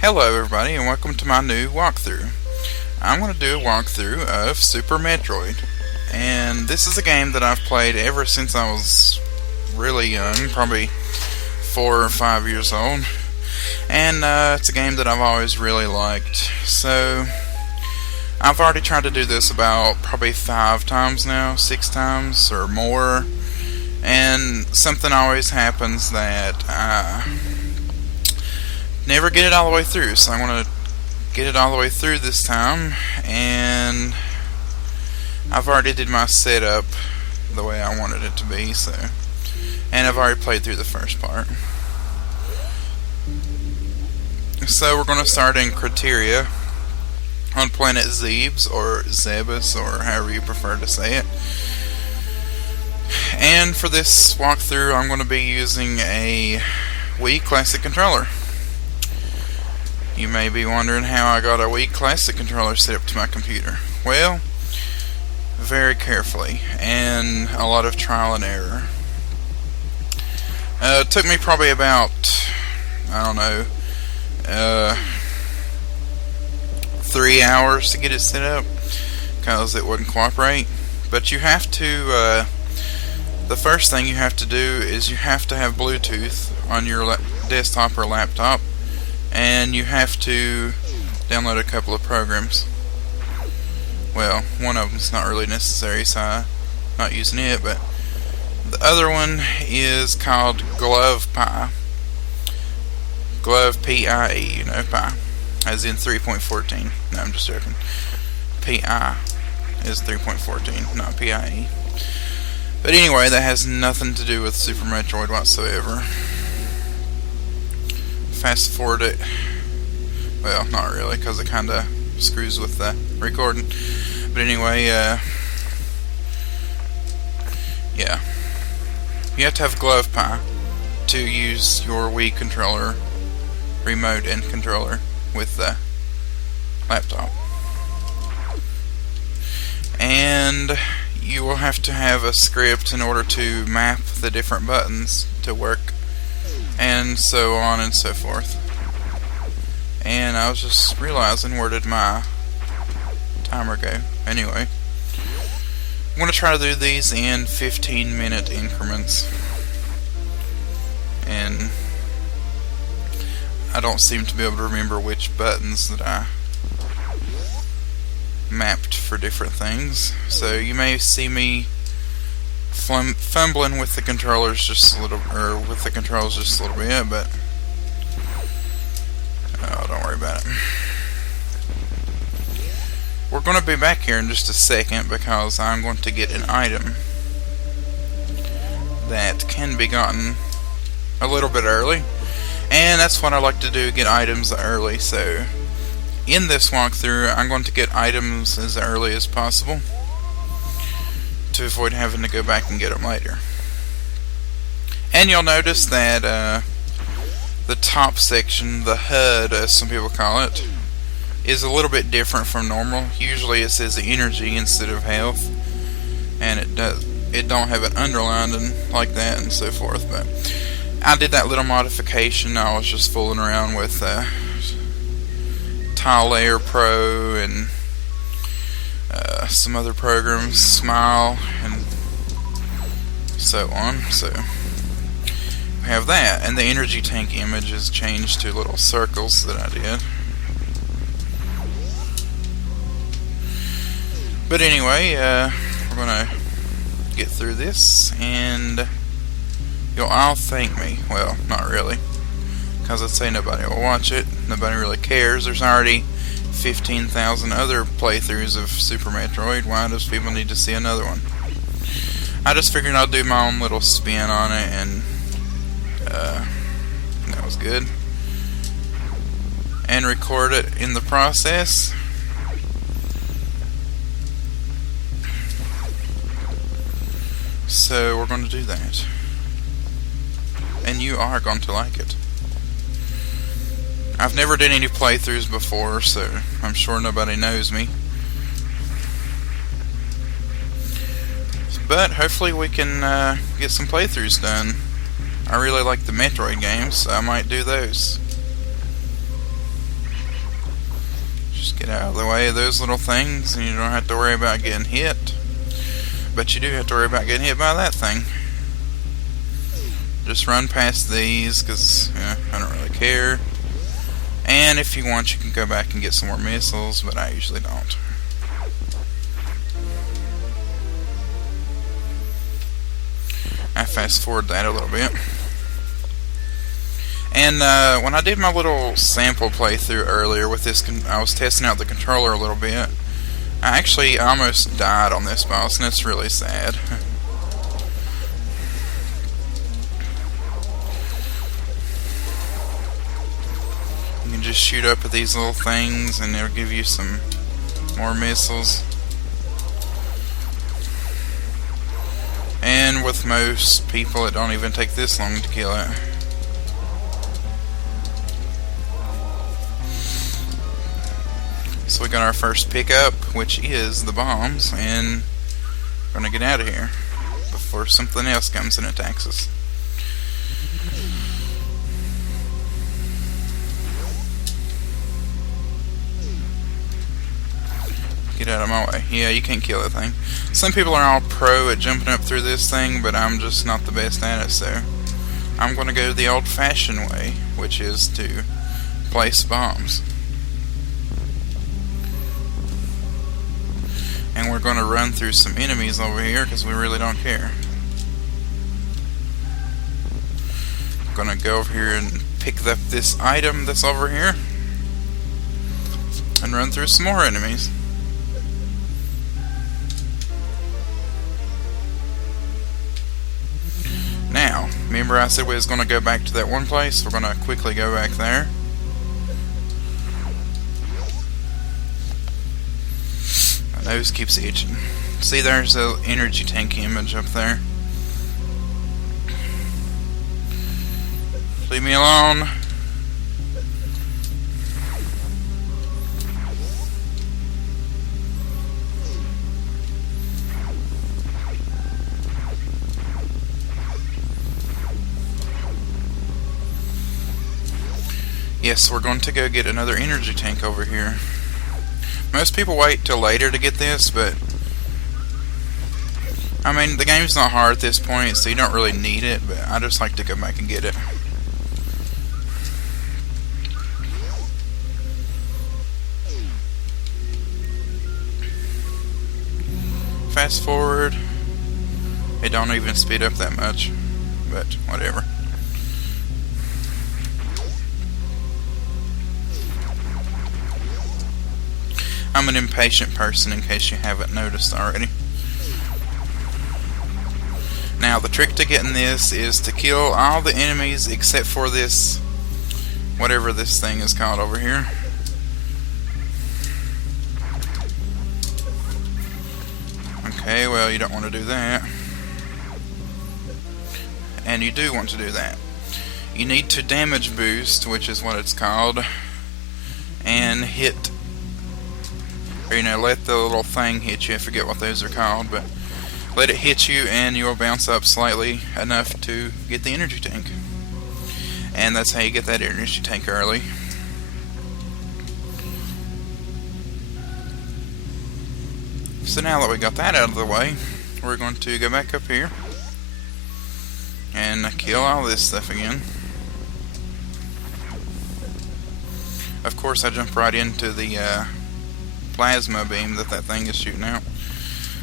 Hello everybody and welcome to my new walkthrough. I'm going to do a walkthrough of Super Metroid. And this is a game that I've played ever since I was really young, probably 4 or 5 years old. And it's a game that I've always really liked. So I've already tried to do this about probably 5 times now, 6 times or more. And something always happens that never get it all the way through, so I'm going to get it all the way through this time, and I've already did my setup the way I wanted it to be, and I've already played through the first part. So we're going to start in Criteria on planet Zebes, or Zebus, or however you prefer to say it. And for this walkthrough I'm going to be using a Wii Classic controller. You may be wondering how I got a Wii Classic controller set up to my computer. Well, very carefully, and a lot of trial and error. It took me probably about, 3 hours to get it set up, because it wouldn't cooperate. But you have to, the first thing you have to do is you have to have Bluetooth on your desktop or laptop. And you have to download a couple of programs. Well, one of them's not really necessary, so I'm not using it, but the other one is called Glove Pie. Glove P-I-E, Pie. As in 3.14. No, I'm just joking. P-I is 3.14, not P-I-E. But anyway, that has nothing to do with Super Metroid whatsoever. Fast forward it, well, not really, because it kind of screws with the recording, but anyway, yeah, you have to have Glove Pie to use your Wii controller, remote and controller, with the laptop. And you will have to have a script in order to map the different buttons to work, and so on and so forth. And I was just realizing, where did my timer go? Anyway, I'm going to try to do these in 15-minute increments. And I don't seem to be able to remember which buttons that I mapped for different things. So you may see me fumbling with the controllers just a little, or with the controls just a little bit, but don't worry about it. We're going to be back here in just a second because I'm going to get an item that can be gotten a little bit early, and that's what I like to do, get items early. So in this walkthrough I'm going to get items as early as possible to avoid having to go back and get them later. And you'll notice that the top section, the HUD as some people call it, is a little bit different from normal. Usually it says energy instead of health, and it don't have it underlined and like that and so forth. But I did that little modification. I was just fooling around with Tile Layer Pro and some other programs, Smile, and so on. So we have that, and the energy tank image is changed to little circles that I did. But anyway, we're gonna get through this, and you'll all thank me. Well, not really, because I'd say nobody will watch it. Nobody really cares. There's already 15,000 other playthroughs of Super Metroid. Why does people need to see another one? I just figured I'd do my own little spin on it, and that was good. And record it in the process. So we're going to do that. And you are going to like it. I've never done any playthroughs before, so I'm sure nobody knows me. But hopefully we can get some playthroughs done. I really like the Metroid games, so I might do those. Just get out of the way of those little things and you don't have to worry about getting hit. But you do have to worry about getting hit by that thing. Just run past these because I don't really care. And if you want, you can go back and get some more missiles, but I usually don't. I fast forward that a little bit. And when I did my little sample playthrough earlier with this, I was testing out the controller a little bit. I actually almost died on this boss, and it's really sad. You can just shoot up at these little things, and it'll give you some more missiles. And with most people, it don't even take this long to kill it. So we got our first pickup, which is the bombs, and we're gonna get out of here before something else comes and attacks us. Get out of my way. Yeah, you can't kill that thing. Some people are all pro at jumping up through this thing, but I'm just not the best at it, so I'm gonna go the old-fashioned way, which is to place bombs. And we're going to run through some enemies over here because we really don't care. I'm going to go over here and pick up this item that's over here and run through some more enemies. Now, remember I said we was going to go back to that one place? We're going to quickly go back there. My nose keeps itching. See, there's the energy tank image up there. Leave me alone. Yes, we're going to go get another energy tank over here. Most people wait till later to get this, but I mean, the game's not hard at this point, so you don't really need it, but I just like to go back and get it. Fast forward. It don't even speed up that much, but whatever. I'm an impatient person, in case you haven't noticed already. Now, the trick to getting this is to kill all the enemies except for this, whatever this thing is called over here. Okay, well, you don't want to do that. And you do want to do that. You need to damage boost, which is what it's called, and hit, or let the little thing hit you. I forget what those are called, but let it hit you and you'll bounce up slightly enough to get the energy tank. And that's how you get that energy tank early. So now that we got that out of the way, we're going to go back up here and kill all this stuff again. Of course, I jump right into the plasma beam that thing is shooting out.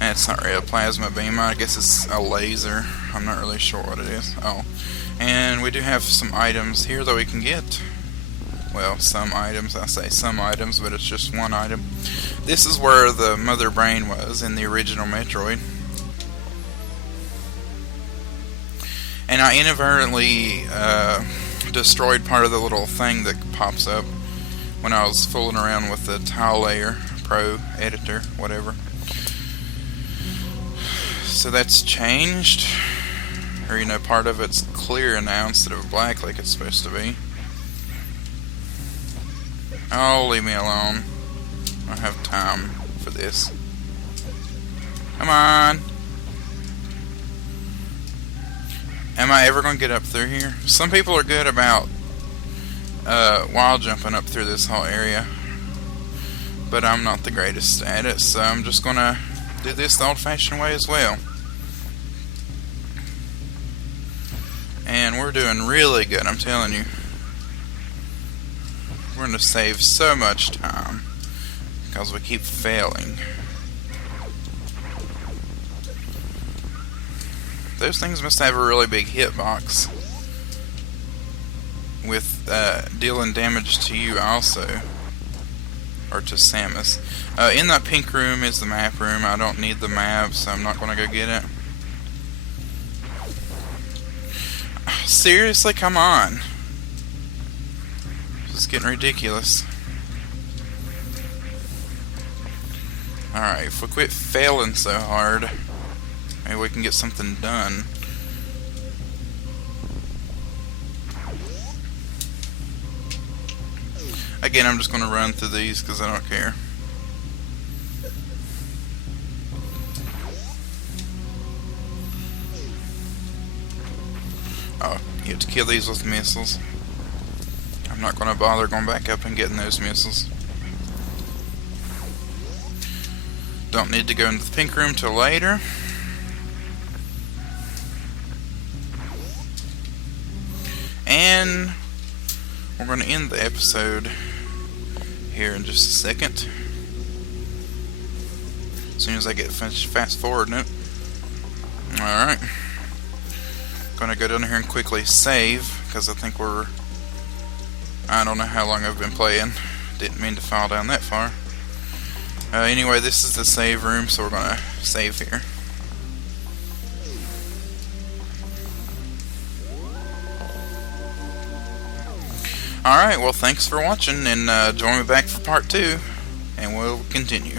And it's not really a plasma beam, I guess it's a laser. I'm not really sure what it is. Oh, and we do have some items here that we can get. Well, some items, I say some items, but it's just one item. This is where the mother brain was in the original Metroid. And I inadvertently destroyed part of the little thing that pops up when I was fooling around with the tile layer, pro editor, whatever. So that's changed, or part of it's clear now instead of black like it's supposed to be. Oh, leave me alone. I don't have time for this. Come on. Am I ever going to get up through here? Some people are good about wall jumping up through this whole area. but I'm not the greatest at it, so I'm just gonna do this the old-fashioned way as well. And we're doing really good, I'm telling you. We're gonna save so much time because we keep failing. Those things must have a really big hitbox with dealing damage to you also, or to Samus. In that pink room is the map room. I don't need the map, so I'm not gonna go get it. Seriously, come on. This is getting ridiculous. Alright, if we quit failing so hard, maybe we can get something done. Again, I'm just going to run through these because I don't care. Oh, you have to kill these with missiles. I'm not going to bother going back up and getting those missiles. Don't need to go into the pink room till later. And we're going to end the episode here in just a second. As soon as I get finished fast forwarding it. Alright. Going to go down here and quickly save, because I think I don't know how long I've been playing. Didn't mean to fall down that far. Anyway, this is the save room, so we're going to save here. Alright, well thanks for watching, and join me back for part 2, and we'll continue.